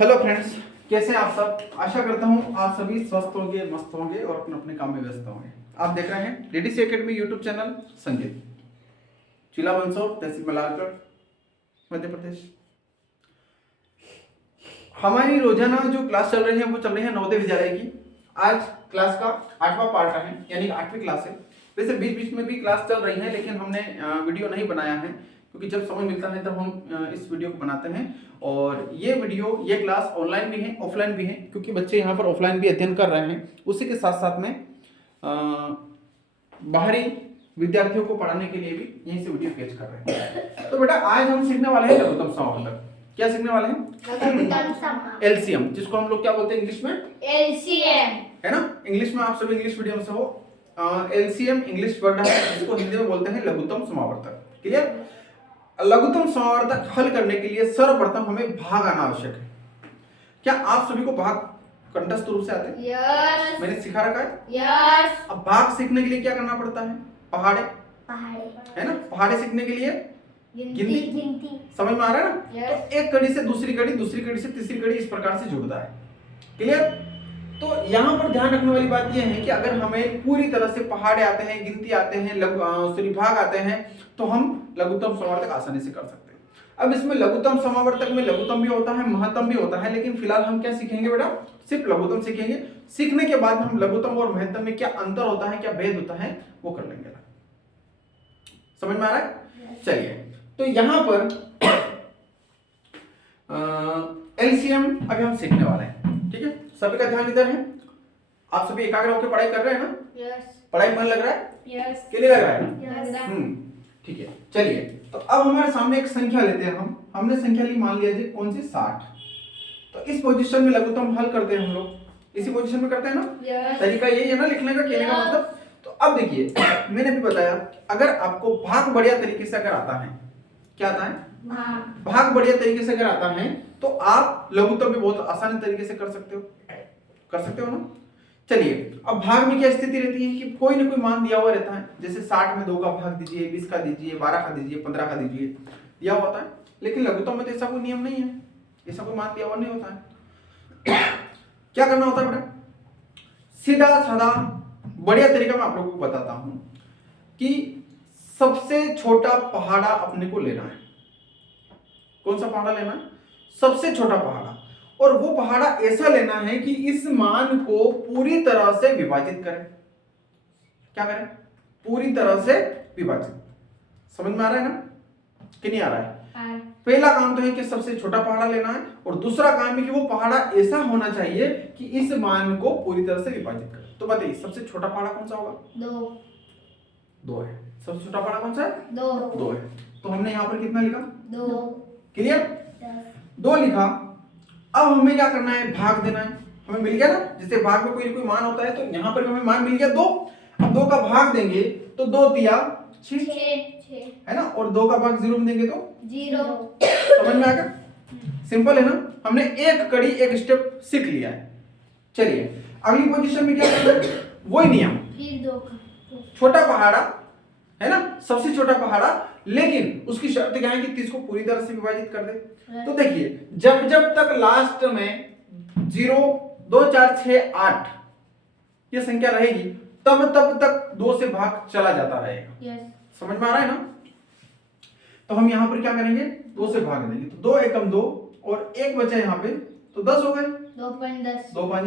Hello friends, कैसे हैं आप सब। आशा करता हूँ आप सभी स्वस्थ होंगे, मस्त होंगे और अपने अपने काम में व्यस्त होंगे। आप देख रहे हैं डीडीसी एकेडमी यूट्यूब चैनल संगीत, जिला मंदसौर, तहसील मलारगढ़, मध्य प्रदेश। हमारी रोजाना जो क्लास चल रही है वो चल रही है नवोदय विद्यालय की। आज क्लास का 8वां पार्ट है, यानी 8वीं क्लास है। वैसे बीच बीच में भी क्लास चल रही है, लेकिन हमने वीडियो नहीं बनाया है क्योंकि जब समय मिलता है तब हम इस वीडियो को बनाते हैं। और ये क्लास ऑनलाइन भी है, ऑफलाइन भी है, क्योंकि बच्चे यहाँ पर ऑफलाइन भी अध्ययन कर रहे हैं। उसी के साथ साथ में बाहरी विद्यार्थियों को पढ़ाने के लिए भी यहीं से वीडियो पेश कर रहे हैं। तो बेटा आज हम सीखने वाले हैं लघुत्तम समावर्तक। क्या सीखने वाले हैं? एलसीएम, जिसको हम लोग क्या बोलते हैं इंग्लिश में? एलसीएम, है ना। इंग्लिश में आप सभी इंग्लिश मीडियम से हो। एलसीएम इंग्लिश वर्ड है, जिसको हिंदी में बोलते हैं लघुत्तम समावर्तक। क्लियर? लघुत्तम समावर्तक हल करने के लिए सर्वप्रथम हमें भाग आना आवश्यक है। क्या आप सभी को भाग कंठस्थ रूप से आते हैं? यस, मैंने सिखा रखा है। यस। अब भाग सीखने के लिए क्या करना पड़ता है? पहाड़े, पहाड़े, है ना। पहाड़े सीखने के लिए गिनती। समझ में आ रहा है ना? Yes. तो एक कड़ी से दूसरी कड़ी, दूसरी कड़ी से तीसरी कड़ी, इस प्रकार से जुड़ता है। क्लियर? तो यहाँ पर ध्यान रखने वाली बात यह है कि अगर हमें पूरी तरह से पहाड़े आते हैं, गिनती आते हैं, भाग आते हैं, तो हम लघुत्तम समावर्तक आसानी से कर सकते हैं। अब इसमें लघुत्तम समावर्तक में लघुत्तम भी होता है, महत्तम भी होता है, लेकिन फिलहाल हम क्या सीखेंगे बेटा? सिर्फ लघुत्तम सीखेंगे। सीखने के बाद हम लघुत्तम और महत्तम में क्या अंतर होता है, क्या भेद होता है, वो कर लेंगे। समझ में आ रहा है? चलिए, तो यहां पर एलसीएम अभी हम सीखने वाले हैं। ठीक है, सभी का ध्यान इधर है। आप सभी एकाग्र होकर पढ़ाई कर रहे हैं ना? यस, पढ़ाई मन लग रहा है? यस। के लिए लग रहा है? यस। ठीक है। चलिए, तो अब हमारे सामने एक संख्या लेते हैं। हमने संख्या ली, मान लिया जी कौन सी? 60। तो इस पोजीशन में लघुत्तम हल करते हैं हम लोग। इसी पोजीशन में करते हैं ना? यस। तरीका यही है ना लिखने का, कहने का मतलब। तो अब देखिए, मैंने भी बताया, अगर आपको भाग बढ़िया तरीके से अगर आता है, क्या आता है? भाग बढ़िया तरीके से अगर आता है, तो आप लघुत्तम भी बहुत आसानी तरीके से कर सकते हो ना। चलिए, अब भाग में क्या स्थिति रहती है कि कोई ना कोई मान दिया हुआ रहता है। जैसे 60 में 2 का भाग दीजिए, 20 का दीजिए, 12 का दीजिए, 15 का दीजिए, दिया हुआ होता है। लेकिन लघुत्तम में तो ऐसा कोई नियम नहीं है, ऐसा कोई मान दिया हुआ नहीं होता है। क्या करना होता है बेटा? सीधा साधा बढ़िया तरीका मैं आप लोगों को बताता हूं कि सबसे छोटा पहाड़ा अपने को लेना है। कौन सा पहाड़ा लेना है? सबसे छोटा पहाड़ा। और वो पहाड़ा ऐसा लेना है कि इस मान को पूरी तरह से विभाजित करें। क्या करें? पूरी तरह से विभाजित। समझ में आ रहा है ना कि नहीं आ रहा है? पहला काम तो है कि सबसे छोटा पहाड़ा लेना है, और दूसरा काम है कि वो पहाड़ा ऐसा होना चाहिए कि इस मान को पूरी तरह से विभाजित करे। तो बताइए, सबसे छोटा पहाड़ा कौन सा होगा? 2 है। सबसे छोटा पहाड़ा कौन सा है? 2 है। तो हमने यहाँ पर कितना लिखा? 2। क्लियर? 2 लिखा। अब हमें क्या करना है? भाग देना है। हमें मिल गया ना, जैसे भाग में कोई ना कोई मान होता है, तो यहाँ पर हमें मान मिल गया 2। अब 2 का भाग देंगे तो 2 तिया 6 है ना, और 2 का भाग 0 में देंगे तो 0। समझ में आ गया? सिंपल है ना। हमने एक कड़ी, एक स्टेप सीख लिया है। चलिए, अगली पोजीशन में क्या करना है? वही नियम, फिर 2 का छोटा पहाड़ा है ना, सबसे छोटा पहाड़ा, लेकिन उसकी शर्त क्या है कि 30 को पूरी तरह से विभाजित कर दे। तो देखिए, जब जब तक लास्ट में 0, 2, 4, 6, 8 ये संख्या रहेगी, तब तक 2 से भाग चला जाता रहेगा। समझ में आ रहा है ना? तो हम यहाँ पर क्या करेंगे? 2 से भाग देंगे, तो 2 एकम 2 और 1 बचा यहाँ पे, तो 10 हो गए। 2 5 2 5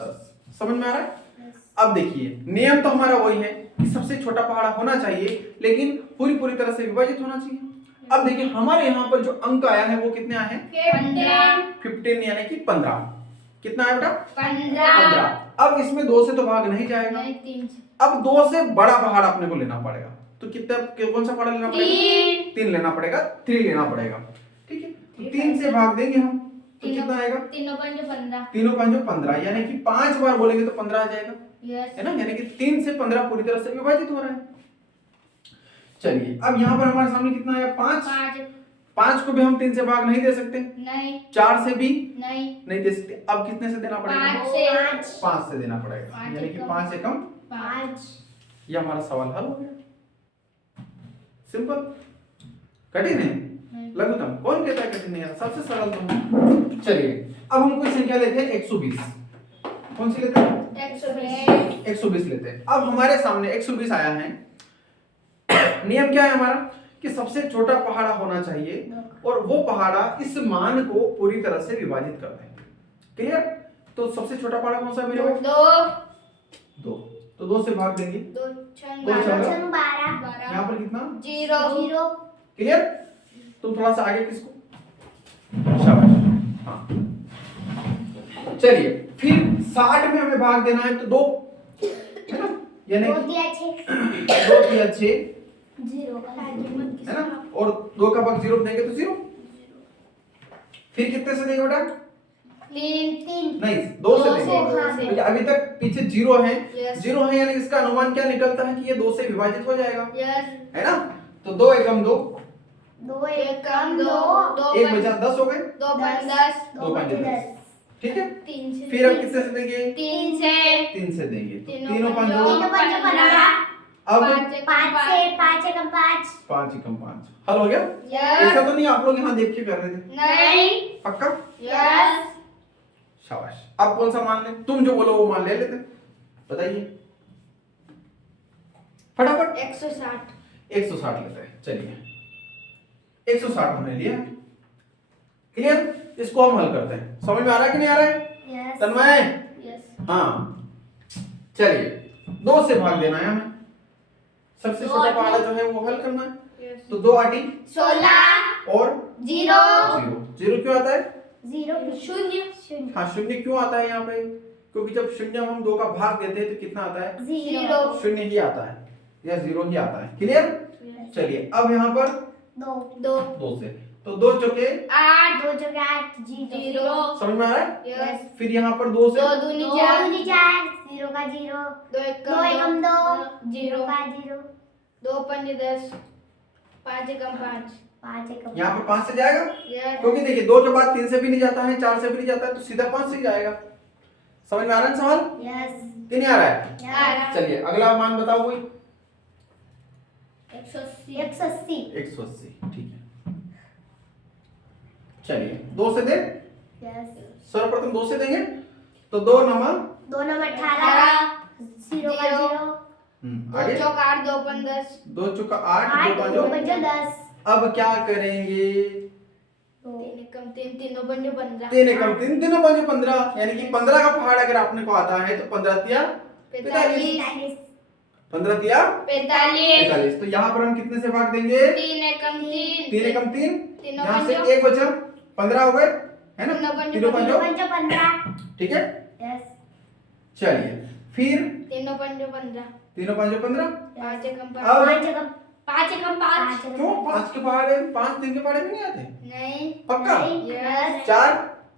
10। समझ में आ रहा है? Yes. अब देखिए, नियम तो हमारा वही है कि सबसे छोटा पहाड़ा होना चाहिए, लेकिन पूरी तरह से विभाजित होना चाहिए। अब देखिए, हमारे यहाँ पर जो अंक आया है वो कितने आए हैं? 15 यानी कि 15। कितना है बेटा? 15। अब इसमें 2 से तो भाग नहीं जाएगा, अब 2 से बड़ा पहाड़ अपने को लेना पड़ेगा। तो कितना, कौन सा पहाड़ा लेना पड़ेगा? 3 लेना पड़ेगा, 3 लेना पड़ेगा। ठीक है, तो 3 से भाग देंगे हम, तो कितना आएगा? 3 5 15। 3 5 15, यानी कि 5 बार बोलेंगे तो 15 आ जाएगा। है ना, यानी कि 3 से 15 पूरी तरह से विभाजित हो रहा है। चलिए, अब यहाँ पर हमारे सामने कितना है? 5। 5 को भी हम 3 से भाग नहीं दे सकते, नहीं। 4 से भी नहीं दे सकते। अब कितने से देना पड़ेगा? 5 से देना पड़ेगा, यानी कि 5 से कम 5। ये हमारा सवाल हल हो गया। सिंपल, कठिन है? लघुत्तम कौन कहता है कठिन नहीं आता, सबसे सरल तो है। चलिए अब हम कोई संख्या लेते हैं 120। कौन सी लेते हैं? 120 लेते हैं। अब हमारे सामने 120 आया है। नियम क्या है हमारा कि सबसे छोटा पहाड़ा होना चाहिए और वो पहाड़ा इस मान को पूरी तरह से विभाजित कर दें। क्लियर? तो सबसे छोटा पहाड़ा कौन सा है मेरे भाई? 2। तो 2 से भाग देंगे। 2 यहाँ पर कितना? 0। क्लियर? तुम थोड़ा सा आगे किसको? शाबाश। हाँ चलिए फिर 60 में हमें भाग देना है तो 2 है ना, यानी 2 दिया 6 है ना, और 2 का भाग 0 देंगे तो 0। फिर कितने से देंगे बेटा? 3 नहीं 2 से देंगे हाँ, क्योंकि अभी तक पीछे 0 है। Yes. 0 है यानी इसका अनुमान क्या निकलता है कि ये 2 से विभाजित हो जाएगा, यस है ना। तो 2 एकम 2, 2 एकम 2 1 बचा 10 हो गए, 2 5 10 2 5 10। ठीक है, 3 से फिर अब किससे से देंगे? 3 से देंगे। तो तीनों 3 5 पंजों 2, 15 अब 5 एकम 5 5 एकम 5 हल हो गया। यस ऐसा तो नहीं आप लोग यहाँ देख के कर रहे थे? नहीं पक्का? यस शाबाश। अब कौन सा मान ले? तुम जो बोलो वो मान ले लेते। बताइए फटाफट। 160 लेते हैं। चलिए 160 हमने लिया। क्लियर? इसको हम हल करते हैं। समझ में आ रहा है कि नहीं आ रहा है? यस तन्मय? यस हाँ चलिए 2 से भाग देना है हमें। सबसे दो छोटा आठी। पहाड़ा जो है वो हल करना है। यस तो 2 8 16 और 0 0 क्यों आता है? 0 हाँ शून्य क्यों आता है यहाँ पे? क्योंकि जब शून्य हम 2 का भाग देते हैं तो कितना आता है? 0 शून्य ही आता है या 0 ही आता है। क्लियर? चलिए अब यहाँ पर 2 से तो 2 चौके 8 2 जगह 8 0 समझ में आ रहा है? यस फिर यहाँ पर 2 से 2 दूनी 4 0 का 0 2 2 एकम 2 0 का 0 2 5 10 5 एकम 5 5 एकम यहाँ पर 5 से जाएगा यस क्योंकि देखिए 2 के बाद 3 से भी नहीं जाता है, 4 से भी नहीं जाता है, तो सीधा 5 से ही जाएगा। समझ में आ रहा है सवाल यस कि नहीं आ रहा है? यस चलिए अगला मान बताओ कोई। 180 180 180 ठीक है। चलिए 2 से दे। यस सर्वप्रथम 2 से देंगे तो 2 नंबर 2 नंबर 18 0 का 0 आगे 2 चौक 8 2 5 10 2 चौका 8 8 2 2 5 10 अब क्या करेंगे? 3 एकम 3 3 5 15 3 एकम 3 3 5 15 यानी कि 15 का पहाड़ अगर आपने को आता है तो 15 तिया 45 15 तिया 45 45। तो यहाँ पर हम कितने से भाग देंगे? 3 एकम 3 3 एकम 3 तीनों यहाँ से पंजों। 1 बचा 15 हो गए है ना, तीनों पंजों। तीनों पंजों 15 ठीक है। यस चलिए फिर 3 5 15 तीनों 5 15 5 एकम 5 अब 5 एकम 5 एकम 5 क्यों 5 के पहाड़े 5 3 के पहाड़े में नहीं आते? नहीं पक्का? यस 4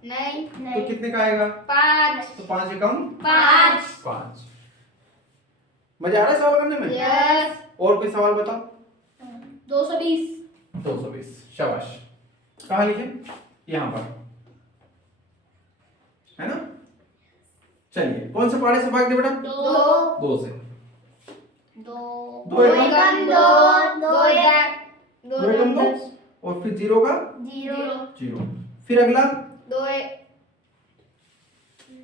नहीं तो कितने का आएगा? 5 तो 5 एकम 5 5। मजा आ रहा है सवाल करने में? यस और कोई सवाल बताओ। 220 220 शाबाश। कहाँ लिखे? यहाँ पर है ना। चलिए कौन से पहाड़े से भाग दे बेटा? 2 से 2 एकम 2 2 एकम 2 और फिर 0 का 0 0। फिर अगला 2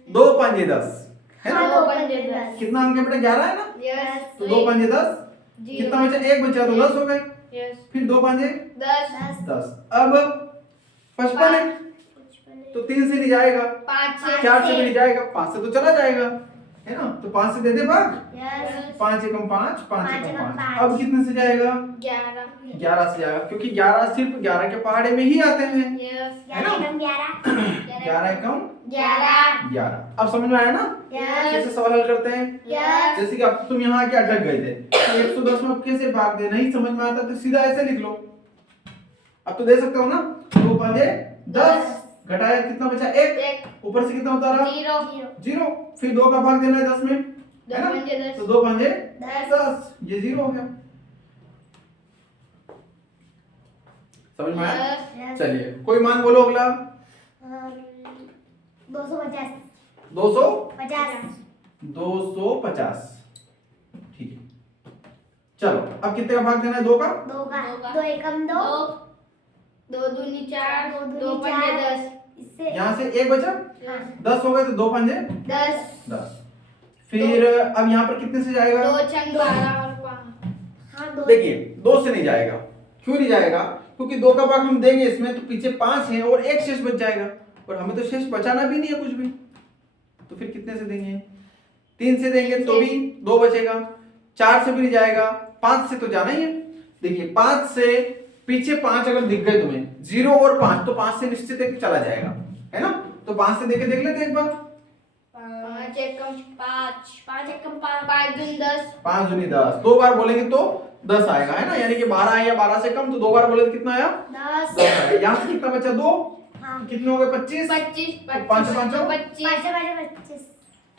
2 5 10 है ना। 2 5 10 कितना अंक है बेटा? 11 है ना। यस तो 2 5 10 कितना बचा? 1 बचा तो 10 हो गए। यस फिर 2 5 10 10 अब 55 है तो 3 से नहीं जाएगा, 5 से 4 से भी नहीं जाएगा, 5 से तो चला जाएगा है ना। तो 5 से दे दे भाग। यस 5 एकम 5 5 पाँच एकम एकम 5 पाँच। अब कितने से जाएगा? 11 11 से जाएगा क्योंकि 11 सिर्फ 11 के पहाड़े में ही आते हैं यस 11 एकम 11 11 एकम 11 11। अब समझ में आया ना यस कैसे सवाल हल करते हैं? यस जैसे कि अब तुम यहाँ आके अटक गए थे तो 110 में अब कैसे भाग दे, नहीं समझ में आता तो सीधा ऐसे लिख लो। अब तो दे सकते हो ना। 2 5 10 घटाया कितना बचा? 1 ऊपर से कितना उतारा? 0 0। फिर 2 का भाग देना है 10 में 2 है ना। 5 10 तो 2 5 10 10 ये 0 हो गया। समझ में आया? यस चलिए कोई मान बोलो अगला। 250 250 ठीक है। चलो अब कितने का भाग देना है? 2 का 2 का 2 एकम 2 दो दूनी चार, दो दूनी दो पंजे चार। 10, इससे यहाँ से एक बचा, हाँ 10 हो गए तो 2 पंजे 10, 10। फिर अब यहाँ पर कितने से जाएगा? दो छंग 12 और 5। हाँ दो देखिए 2 से नहीं जाएगा। क्यों नहीं जाएगा? क्योंकि 2 का भाग हम देंगे इसमें तो पीछे 5 है और एक शेष बच जाएगा, और हमें तो शेष बचाना भी नहीं है कुछ भी। तो फिर कितने से देंगे? 3 से देंगे तो भी 2 बचेगा, 4 से भी नहीं जाएगा, 5 से तो जाना ही है। देखिए 5 से पीछे 5 अगर दिख गए तुम्हें 0 और 5, तो 5 से निश्चित है कि चला जाएगा, है ना? तो 5 से देख लेते एक बार। 5 एकम 5, 5 एकम 5, 5 दूनी 10, 5 दूनी 10, 2 बार बोलेंगे तो 10 आएगा, है ना? यानी कि 12 है या 12 से कम, तो 2 बार बोले तो कितना आया? 10 10 आया। यहाँ से कितना बचा? 2। हाँ कितने हो गए? 25। 25, 5 5 25, 25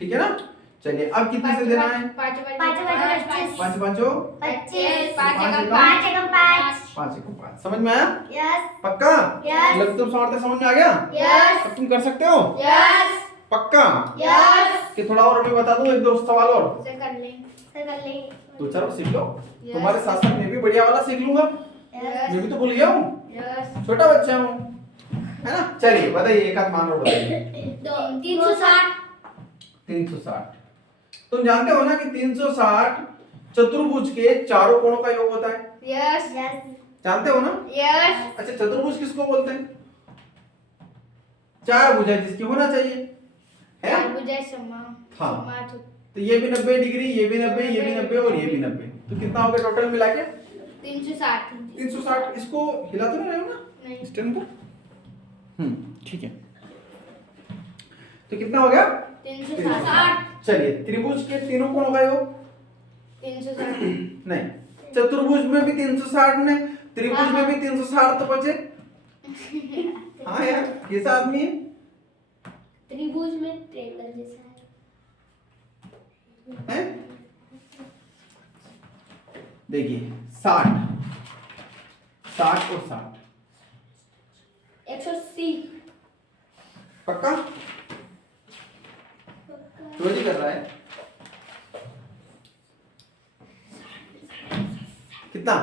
ठीक है ना? चलिए अब कितने से देना है? 5 5 25 5 5 25 5 एकम 5 एकम 5 5 1 5। समझ में आया? यस पक्का? Yes. लग तुम समझते समझ में आ गया? यस अब तुम कर सकते हो? यस पक्का? यस कि थोड़ा और अभी बता दूं, एक दो सवाल और? से कर ले। कर ले तो चलो सीख लो। Yes. तुम्हारे साथ साथ मैं भी बढ़िया वाला सीख लूंगा। यस मैं भी तो भूल गया हूँ, यस छोटा बच्चा हूँ, है ना? चलिए बताइए, एक आध मान और बताइए। 360, 360। तुम जानते हो ना कि 360 चतुर्भुज के चारों कोणों का योग होता है? यस यस जानते हो ना? यस अच्छा चतुर्भुज किसको बोलते हैं? 4 भुजा जिसकी होना चाहिए, है? चार भुजाएं हाँ। समाज तो ये भी 90 डिग्री, ये भी 90, ये भी 90 और ये भी 90, तो कितना हो गया टोटल मिला के? 360, 360। इसको हिला तो नहीं रहे हो ना नहीं स्टैंड को? ठीक है। तो कितना हो गया? 360, चलिए त्रिभुज के तीनों कोणों का योग? 360, नहीं, चतुर्भुज में भी 360 ने, त्रिभुज में भी 360 तो बचे। हाँ यार, कैसा आदमी है? त्रिभुज में ट्रायंगल जैसा हैं? देखिए 60 60 और 60 180, पक्का? चोरी कर रहा है? कितना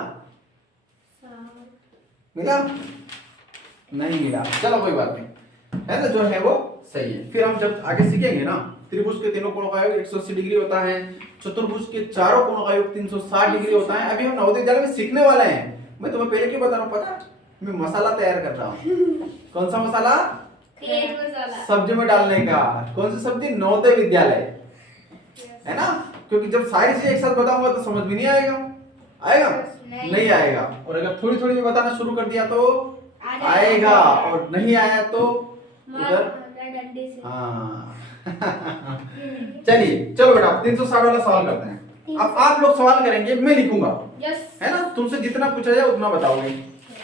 मिला? नहीं मिला, चलो कोई बात नहीं, है ना? जो है वो सही है। फिर हम जब आगे सीखेंगे ना, त्रिभुज के तीनों कोणों का योग 180 डिग्री होता है, चतुर्भुज के चारों कोणों का योग 360 डिग्री होता है। अभी हम नवोदय विद्यालय में सीखने वाले हैं। मैं तुम्हें पहले क्यों बता रहा हूँ पता है? मैं मसाला तैयार कर रहा हूँ। कौन सा मसाला? तेज मसाला, सब्जी में डालने का। कौन सी सब्जी? नवोदय विद्यालय, है ना? क्योंकि जब सारी चीजें एक साथ बताऊंगा तो समझ भी नहीं आएगा। आएगा? नहीं आएगा। और अगर थोड़ी थोड़ी में बताना शुरू कर दिया तो आएगा, और नहीं आया तो उधर। डंडे से हाँ चलिए चलो बेटा 360 वाला सवाल करते हैं। अब आप लोग सवाल करेंगे, मैं लिखूंगा, यस है ना? तुमसे जितना पूछा जाए उतना बताओगे,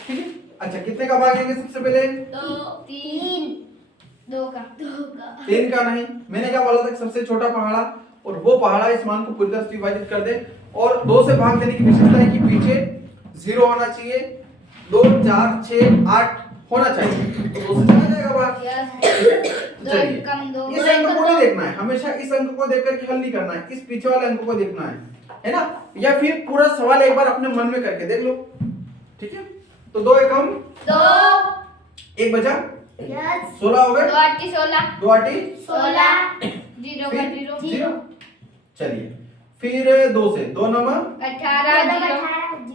ठीक है? अच्छा कितने का भाग लेंगे सबसे पहले? 2 3 2 का 3 का नहीं, मैंने क्या बोला था? सबसे छोटा पहाड़ा, और वो पहाड़ा इस मान को पूरी तरह से विभाजित कर दे। और 2 से भाग देने की विशेषता है कि पीछे 0 होना चाहिए, 2 4 6 8 होना चाहिए, तो 2 से चला जाएगा भाग। यस 2 चलिए कम 2 इस अंक को नहीं देखना है, हमेशा इस अंक को देख करके हल नहीं करना है, इस पीछे वाले अंक को देखना है ना? या फिर पूरा सवाल एक बार अपने मन में करके देख लो, ठीक है? तो 2 एकम 2 1 बचा, यस 16 हो गए, 2 8 16 2 8 16 0 का 0 0। चलिए फिर 2 से 2 9 18 0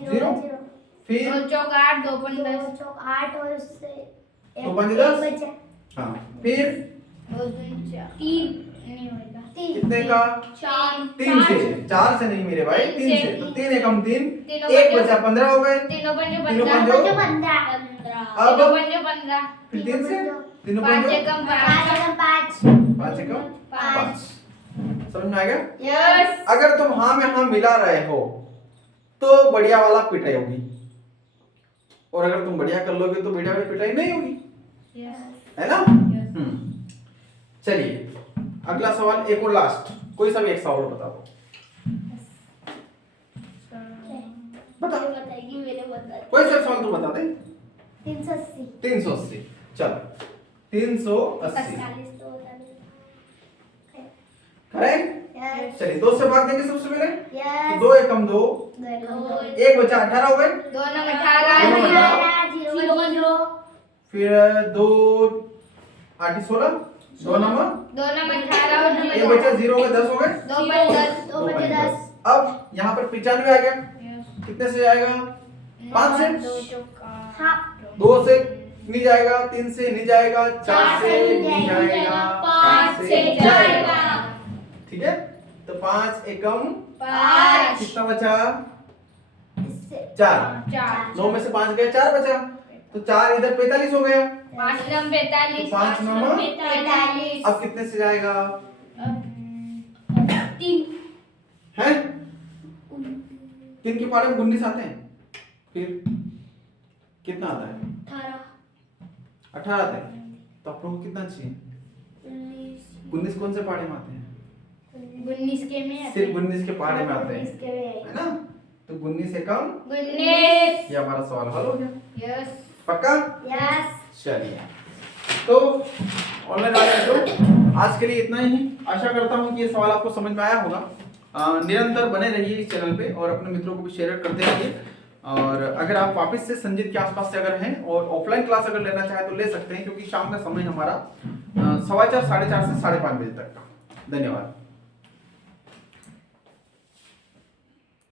0 फिर 2 चौक 8 2 5 10 8 और उससे 2 5 10। बचा हाँ फिर 2 3 नहीं होगा कितने का? 4 3 से, 4 से नहीं मेरे भाई, 3 से, तो 3 एकम 3, तीनों 1 बचा 15 हो गए, 3 पंजे तीनों 15 पंजो 15 अब 3 पंजे 15 फिर 3 से, तीनों 5 पंजो एकम 5 5 एकम 5। समझ में आ गया? यस अगर तुम हाँ में हाँ मिला रहे हो तो बढ़िया वाला पिटाई होगी, और अगर तुम बढ़िया कर लोगे तो बढ़िया वाली पिटाई नहीं होगी, यस है ना? चलिए अगला सवाल, एक और लास्ट, कोई सा भी एक सवाल बता दो। बता, बताएगी मैंने बता कोई सा सवाल तो बता दे। 380 380, चलो 380 तो करेक्ट। यस चलिए 2 से भाग देंगे सबसे पहले, तो यस 2 एकम 2, 1 बचा 18 हो गए, 2 9 दोनों 18 18, 0 0 फिर 2 8 16 2 नंबर 2 नंबर 18 और ये बचा 0 का 10 हो गए 2 पर 10 2 बचे 10 अब यहाँ पर 95 आ गया कितने से जाएगा 5 से 2 चौका हाँ 2 से नहीं जाएगा 3 से नहीं जाएगा 4 से नहीं जाएगा 5 से जाएगा ठीक है तो 5 एकम 5 कितना बचा इससे 4 4 9 में से 5 गए 4 बचा तो 4 इधर 45 हो गया 5 नंबर 45 तो 5 नंबर 45 अब कितने से जाएगा 3 है 3 के पहाड़े में 19 आते हैं फिर कितना आता है 18 आते हैं तो आप लोगों को कितना चाहिए 19 कौन से पहाड़े में आते हैं 19 के में सिर्फ 19 के पहाड़े में आते हैं इसके में है ना तो 19 एकम 19 ये हमारा सवाल हल हो गया यस पक्का यस चलिए तो ऑनलाइन वाले तो आज के लिए इतना ही आशा करता हूँ कि ये सवाल आपको समझ में आया होगा निरंतर बने रहिए इस चैनल पे और अपने मित्रों को भी शेयर करते रहिए और अगर आप वापस से संजीत के आसपास से अगर हैं और ऑफलाइन क्लास अगर लेना चाहे तो ले सकते हैं क्योंकि शाम का समय हमारा 4:15 से 4:30 बजे तक का धन्यवाद।